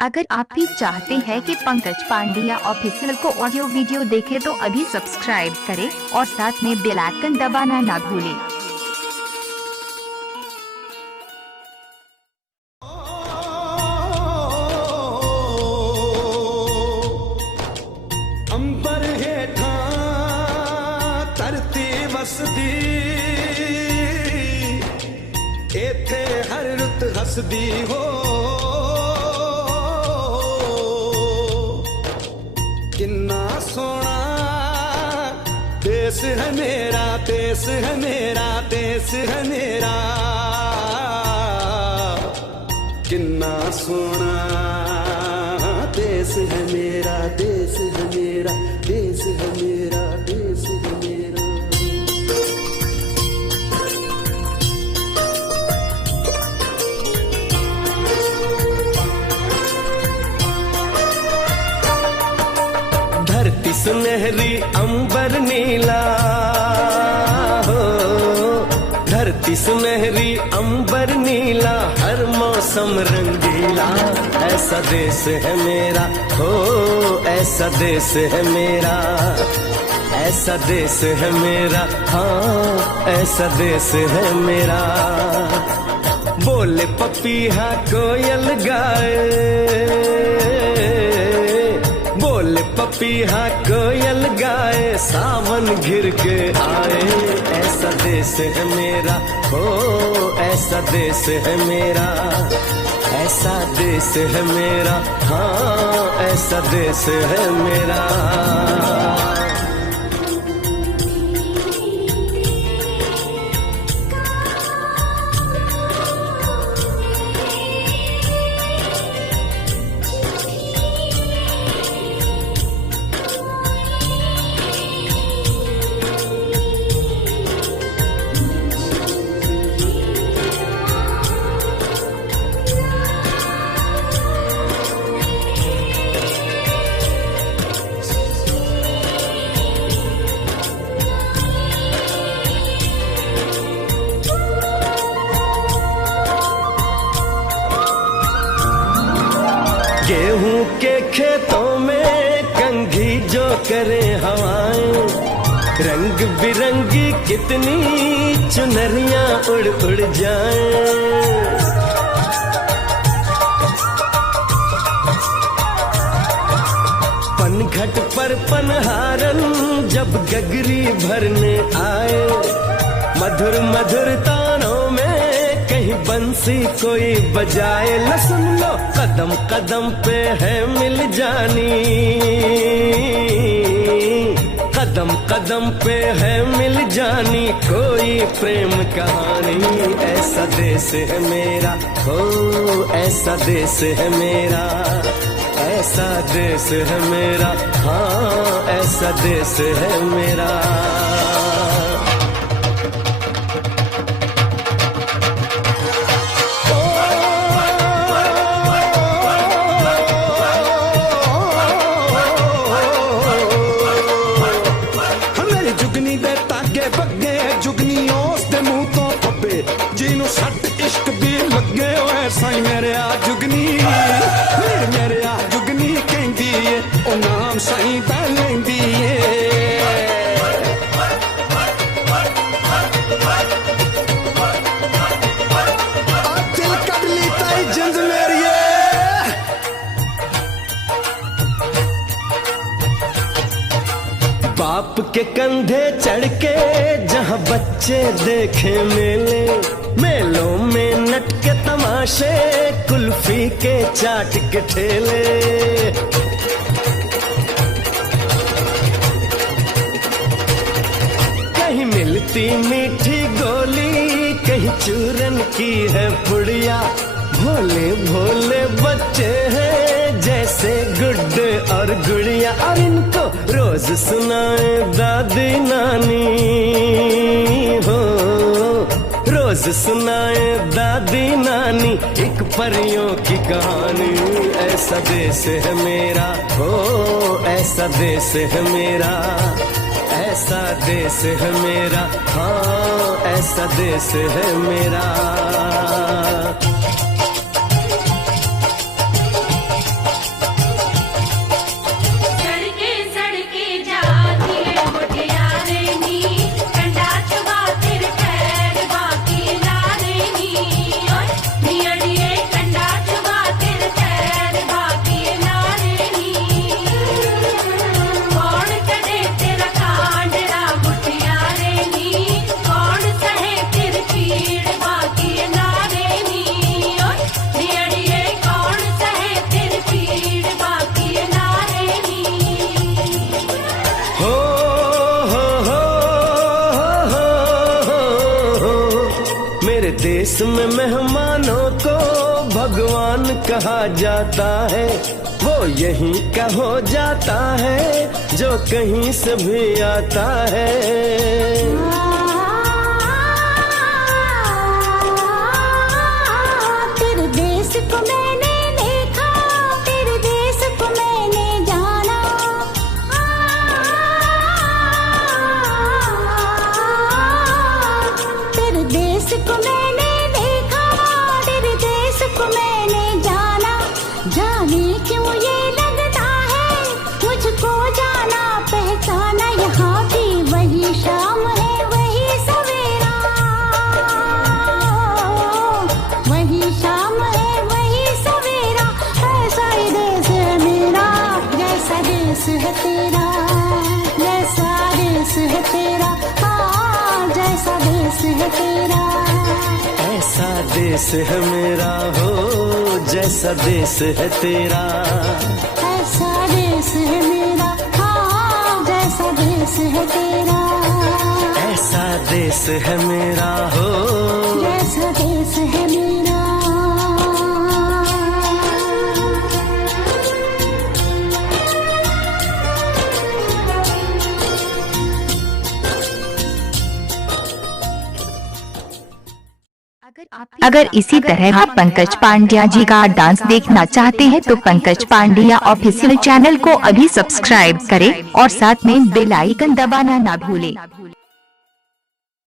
अगर आप भी चाहते हैं कि पंकज पांड्या ऑफिशियल को ऑडियो वीडियो देखे तो अभी सब्सक्राइब करें और साथ में बेल आइकन दबाना ना भूलें। अंबर हेठा धरती वसदी इत्थे हर रुत हसदी हो। किन्ना सोना देश है मेरा, देश है मेरा, देश है मेरा। किन्ना सोना देश है मेरा, देश है मेरा, देश है मेरा, देश है मेरा। धरती सुनहरी अंबर नीला हो, धरती सुनहरी अंबर नीला, हर मौसम रंगीला। ऐसा देश है मेरा हो, ऐसा देश है मेरा, ऐसा देश है मेरा, हाँ ऐसा देश है मेरा। बोले पपीहा कोयल गाए, बोले पपीहा कोयल गाए, सावन घिर के आए। ऐसा देश है मेरा हो, ऐसा देश है मेरा, ऐसा देश है मेरा, हाँ ऐसा देश है मेरा। गेहूं के खेतों में कंघी जो करे हवाएं, रंग बिरंगी कितनी चुनरियां उड़ उड़ जाएं। पनघट पर पनहारन जब गगरी भरने आए, मधुर मधुर तानों में कहीं बंसी कोई बजाए। ल सुन लो कदम कदम पे है मिल जानी, कदम कदम पे है मिल जानी कोई प्रेम कहानी। ऐसा देश है मेरा हो, ऐसा देश है मेरा, ऐसा देश है मेरा, हाँ ऐसा देश है मेरा। जुगनी दे तागे बगे, जुगनी उस दे मुंह तो फब्बे, जिन्हों सट इश्क दी लगे होए साई मेरे आ जुगनी, मेरे आ जुगनी कहंदी है ओ नाम साई दा लैंदी है। दिल कट ली ताई जिंद मेरी है। बाप के कंधे चढ़ के जहाँ बच्चे देखे मेले, मेलों में नट के तमाशे, कुल्फी के चाट के ठेले। कहीं मिलती मीठी गोली, कहीं चूरन की है पुड़िया। भोले भोले बच्चे हैं जैसे गुड्डे और गुड़िया, और इनको रोज सुनाए दादी नानी हो, रोज सुनाए दादी नानी एक परियों की कहानी। ऐसा देश है मेरा हो, ऐसा देश है मेरा, ऐसा देश है मेरा, हाँ ऐसा देश है मेरा। कहा जाता है वो यहीं का हो जाता है जो कहीं से भी आता है। तेरे देश को मैंने देखा, तेरे देश को मैंने जाना। तेरे देश को मैंने देखा, तेरे देश को मैंने जाना। जाने क्यों ये लगता है मुझको जाना पहचाना। यहाँ भी वही शाम है वही सवेरा, वही शाम है वही सवेरा। ऐसा ही देश है मेरा, जैसा देश है तेरा, जैसा देश है तेरा। हाँ, जैसा देश है तेरा। ऐसा देश है मेरा हो जैसा देश है तेरा। ऐसा देश है मेरा, हाँ, जैसा देश है तेरा। ऐसा देश है मेरा हो जैसा देश है मेरा। अगर इसी तरह आप पंकज पांड्या जी का डांस देखना चाहते हैं तो पंकज पांड्या ऑफिशियल चैनल को अभी सब्सक्राइब करें और साथ में बेल आइकन दबाना ना भूलें।